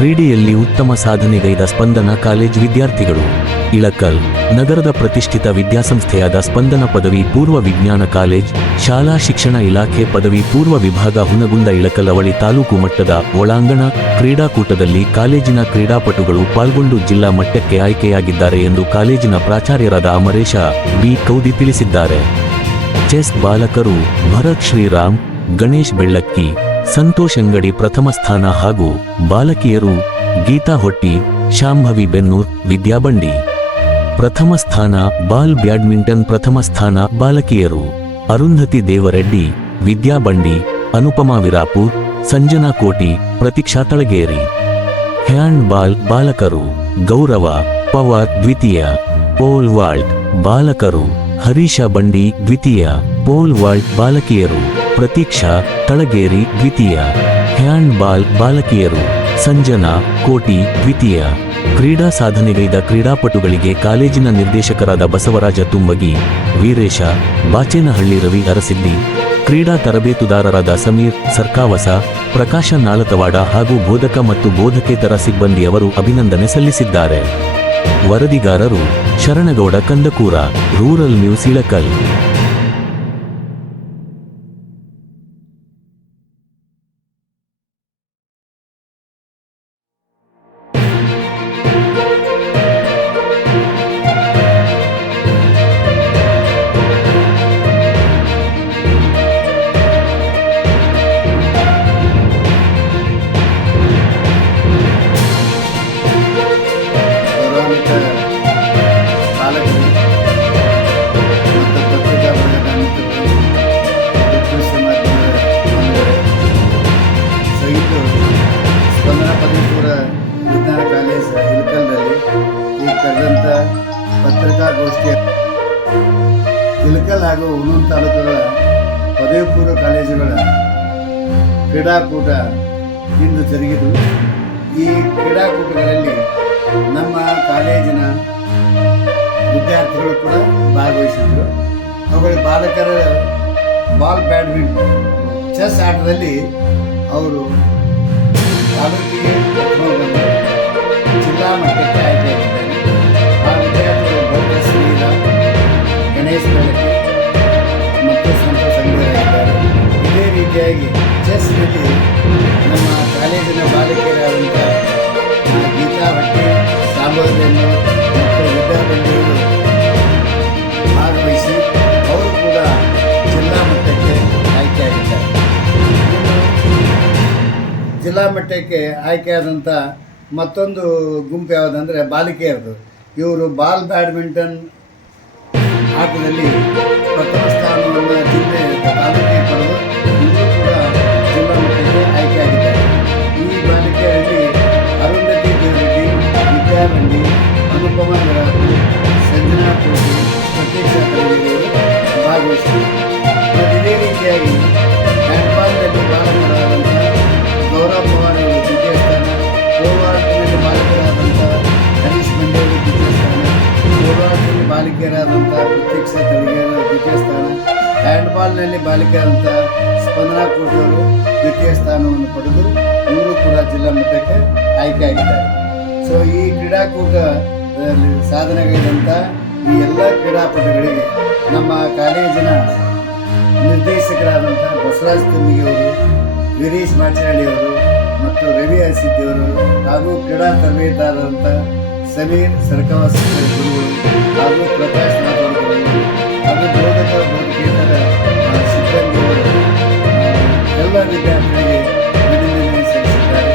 ಕ್ರೀಡೆಯಲ್ಲಿ ಉತ್ತಮ ಸಾಧನೆಗೈದ ಸ್ಪಂದನ ಕಾಲೇಜ್ ವಿದ್ಯಾರ್ಥಿಗಳು. ಇಳಕಲ್ ನಗರದ ಪ್ರತಿಷ್ಠಿತ ವಿದ್ಯಾಸಂಸ್ಥೆಯಾದ ಸ್ಪಂದನ ಪದವಿ ಪೂರ್ವ ವಿಜ್ಞಾನ ಕಾಲೇಜ್, ಶಾಲಾ ಶಿಕ್ಷಣ ಇಲಾಖೆ ಪದವಿ ಪೂರ್ವ ವಿಭಾಗ ಹುನಗುಂದ ಇಳಕಲ್ ಅವಳಿ ತಾಲೂಕು ಮಟ್ಟದ ಒಳಾಂಗಣ ಕ್ರೀಡಾಕೂಟದಲ್ಲಿ ಕಾಲೇಜಿನ ಕ್ರೀಡಾಪಟುಗಳು ಪಾಲ್ಗೊಂಡು ಜಿಲ್ಲಾ ಮಟ್ಟಕ್ಕೆ ಆಯ್ಕೆಯಾಗಿದ್ದಾರೆ ಎಂದು ಕಾಲೇಜಿನ ಪ್ರಾಚಾರ್ಯರಾದ ಅಮರೇಶ ಬಿ ಕೌದಿ ತಿಳಿಸಿದ್ದಾರೆ. ಚೆಸ್ ಬಾಲಕರು ಭರತ್ ಶ್ರೀರಾಮ್, ಗಣೇಶ್ ಬೆಳ್ಳಕ್ಕಿ, ಸಂತೋಷ್ ಅಂಗಡಿ ಪ್ರಥಮ ಸ್ಥಾನ ಹಾಗೂ ಬಾಲಕಿಯರು ಗೀತಾ ಹೊಟ್ಟಿ, ಶಾಂಭವಿ ಬೆನ್ನೂರ್, ವಿದ್ಯಾ ಬಂಡಿ ಪ್ರಥಮ ಸ್ಥಾನ. ಬಾಲ್ ಬ್ಯಾಡ್ಮಿಂಟನ್ ಪ್ರಥಮ ಸ್ಥಾನ ಬಾಲಕಿಯರು ಅರುಂಧತಿ ದೇವರೆಡ್ಡಿ, ವಿದ್ಯಾ ಬಂಡಿ, ಅನುಪಮಾ ವಿರಾಪುರ್, ಸಂಜನಾ ಕೋಟಿ, ಪ್ರತೀಕ್ಷಾ ತಳಗೇರಿ. ಹ್ಯಾಂಡ್ ಬಾಲ್ ಬಾಲಕರು ಗೌರವ ಪವಾರ್ ದ್ವಿತೀಯ, ಪೋಲ್ ವಾಲ್ಟ್ ಬಾಲಕರು ಹರೀಶ ಬಂಡಿ ದ್ವಿತೀಯ, ಪೋಲ್ ವಾಲ್ಟ್ ಬಾಲಕಿಯರು ಪ್ರತೀಕ್ಷಾ ತಳಗೇರಿ ದ್ವಿತೀಯ. ಹ್ಯಾಂಡ್ ಬಾಲ್ ಬಾಲಕಿಯರು ಸಂಜನಾ ಕೋಟಿ ದ್ವಿತೀಯ. ಕ್ರೀಡಾ ಸಾಧನೆಗೈದ ಕ್ರೀಡಾಪಟುಗಳಿಗೆ ಕಾಲೇಜಿನ ನಿರ್ದೇಶಕರಾದ ಬಸವರಾಜ ತುಂಬಗಿ, ವೀರೇಶ ಬಾಚೇನಹಳ್ಳಿ, ರವಿ ಅರಸಿದ್ದಿ, ಕ್ರೀಡಾ ತರಬೇತುದಾರರಾದ ಸಮೀರ್ ಸರ್ಕಾವಸ, ಪ್ರಕಾಶ ನಾಳತವಾಡ ಹಾಗೂ ಬೋಧಕ ಮತ್ತು ಬೋಧಕೇತರ ಸಿಬ್ಬಂದಿಯವರು ಅಭಿನಂದನೆ ಸಲ್ಲಿಸಿದ್ದಾರೆ. ವರದಿಗಾರರು ಶರಣಗೌಡ ಕಂದಕೂರ, ರೂರಲ್ ನ್ಯೂಸ್ ಇಳಕಲ್. ಸ್ಪಂದನ ಪದವಿ ಪೂರ್ವ ವಿಜ್ಞಾನ ಕಾಲೇಜ್ ಇಳಕಲ್ನಲ್ಲಿ ಈ ಕರೆದಂಥ ಪತ್ರಿಕಾಗೋಷ್ಠಿಯ ಇಳಕಲ್ ಹಾಗೂ ಹುನೂರು ತಾಲೂಕುಗಳ ಪದವಿ ಪೂರ್ವ ಕಾಲೇಜುಗಳ ಕ್ರೀಡಾಕೂಟ ಇಂದು ಜರುಗಿತು. ಈ ಕ್ರೀಡಾಕೂಟಗಳಲ್ಲಿ ನಮ್ಮ ಕಾಲೇಜಿನ ವಿದ್ಯಾರ್ಥಿಗಳು ಕೂಡ ಭಾಗವಹಿಸಿದರು. ಅವುಗಳ ಬಾಲಕರ ಬಾಲ್ ಬ್ಯಾಡ್ಮಿಂಟನ್ ಚೆಸ್ ಆಟದಲ್ಲಿ ಅವರು ತಾಲೂಕಿಗೆ ಬಂದು ಜಿಲ್ಲಾ ಮಟ್ಟಕ್ಕೆ ಆಯ್ಕೆಯಾಗಿದ್ದಾರೆ. ಆ ವಿದ್ಯಾರ್ಥಿಗಳು ಭರತ್ ಶ್ರೀರಾಮ್, ಗಣೇಶ್ ಬೆಳ್ಳಕ್ಕಿ ಮತ್ತು ಸಂತೋಷ್ ಅಂಗಡಿಯಾಗಿದ್ದಾರೆ. ಇದೇ ರೀತಿಯಾಗಿ ಚೆಸ್ನಲ್ಲಿ ನಮ್ಮ ಕಾಲೇಜಿನ ಬಾಲಕಿಯರಾದಂಥ ಗೀತಾ ಹೊಟ್ಟಿ, ಸಾಂಬಾರನ್ನು ಮತ್ತು ವಿದ್ಯಾ ಬಂಡಿಯವರು ಭಾಗವಹಿಸಿ ಅವರು ಕೂಡ ಜಿಲ್ಲಾ ಮಟ್ಟಕ್ಕೆ ಆಯ್ಕೆಯಾಗಿದ್ದಾರೆ. ಜಿಲ್ಲಾ ಮಟ್ಟಕ್ಕೆ ಆಯ್ಕೆಯಾದಂಥ ಮತ್ತೊಂದು ಗುಂಪು ಯಾವುದಂದರೆ ಬಾಲಿಕೆಯರದು. ಇವರು ಬಾಲ್ ಬ್ಯಾಡ್ಮಿಂಟನ್ ಆಟದಲ್ಲಿ ಪ್ರಥಮ ಸ್ಥಾನವನ್ನು ಜಿಲ್ಲೆ ತಾಲೂಕಿಗೆ ಪಡೆದು ಇನ್ನೂ ಕೂಡ ಜಿಲ್ಲಾ ಮಟ್ಟಕ್ಕೆ ಆಯ್ಕೆಯಾಗಿದ್ದಾರೆ. ಈ ಬಾಲಿಕೆಯರಲ್ಲಿ ಅರುಂಧತಿ ದೇವರೆಡ್ಡಿ, ವಿದ್ಯಾ ಬಂಡಿ, ಅನುಪಮಾ ವಿರಾಪುರ್, ಸಂಜನಾ ಕೋಟಿ, ಪ್ರತೀಕ್ಷಾ ತಳಗೇರಿಯವರು ಭಾಗವಹಿಸಿದರು. ಮತ್ತು ಇದೇ ರೀತಿಯಾಗಿ ಹ್ಯಾಂಡ್ಬಾಲ್ನಲ್ಲಿ ಬಾಲಕರಾದಂಥ ಗೌರವ್ ಪವಾರ್ ಅವರು ದ್ವಿತೀಯ ಸ್ಥಾನ, ಪೋಲ್ವಾಲ್ಟ್ನಲ್ಲಿ ಬಾಲಕರಾದಂಥ ಹರೀಶ್ ಬಂಡೇವರು ದ್ವಿತೀಯ ಸ್ಥಾನ, ಪೋಲ್ವಾಲ್ಟ್ನಲ್ಲಿ ಬಾಲಿಕೆಯರಾದಂಥ ಪ್ರತೀಕ್ಷಾ ತಳಗೇರಿ ದ್ವಿತೀಯ ಸ್ಥಾನ, ಹ್ಯಾಂಡ್ಬಾಲ್ನಲ್ಲಿ ಬಾಲಿಕೆಯಾದಂಥ ಸ್ಪಂದನಾ ಕೋಟಿಯವರು ದ್ವಿತೀಯ ಸ್ಥಾನವನ್ನು ಪಡೆದು ಇವರು ಕೂಡ ಜಿಲ್ಲಾ ಮಟ್ಟಕ್ಕೆ ಆಯ್ಕೆಯಾಗಿದ್ದಾರೆ. ಸೊ ಈ ಕ್ರೀಡಾಕೂಟ ಸಾಧನೆಗೈದಂಥ ಈ ಎಲ್ಲ ಕ್ರೀಡಾಪಟುಗಳಿಗೆ ನಮ್ಮ ಕಾಲೇಜಿನ ನಿರ್ದೇಶಕರಾದಂಥ ಬಸವರಾಜ ತುಂಬಿಗೆಯವರು, ವೀರೇಶ್ ಬಾಚೇನಹಳ್ಳಿಯವರು ಮತ್ತು ರವಿ ಅರಸಿದ್ದಿಯವರು ಹಾಗೂ ಕ್ರೀಡಾ ತರಬೇತುದಾರರಾದಂಥ ಸಮೀರ್ ಸರ್ಕಾವಸ ಗುರುಗಳು ಹಾಗೂ ಪ್ರಕಾಶ್ ನಾಥವರು ಹಾಗೂ ಬೋಧಕೇತರ ಸಿಬ್ಬಂದಿಯವರು ಎಲ್ಲ ವಿದ್ಯಾರ್ಥಿಗಳಿಗೆ ಅಭಿನಂದನೆ ಸಲ್ಲಿಸಿದ್ದಾರೆ.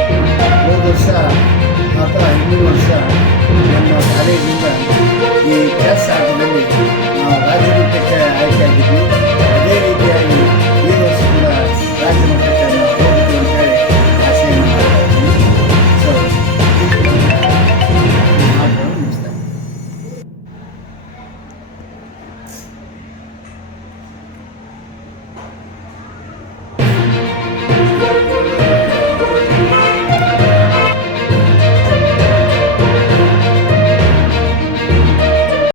ಹೋದ ವರ್ಷ ಅಥವಾ ಹಿಂದಿನ ವರ್ಷ ನಮ್ಮ ಕಾಲೇಜಿಂದ ಈ ಚೆಸ್ ಆಟದಲ್ಲಿ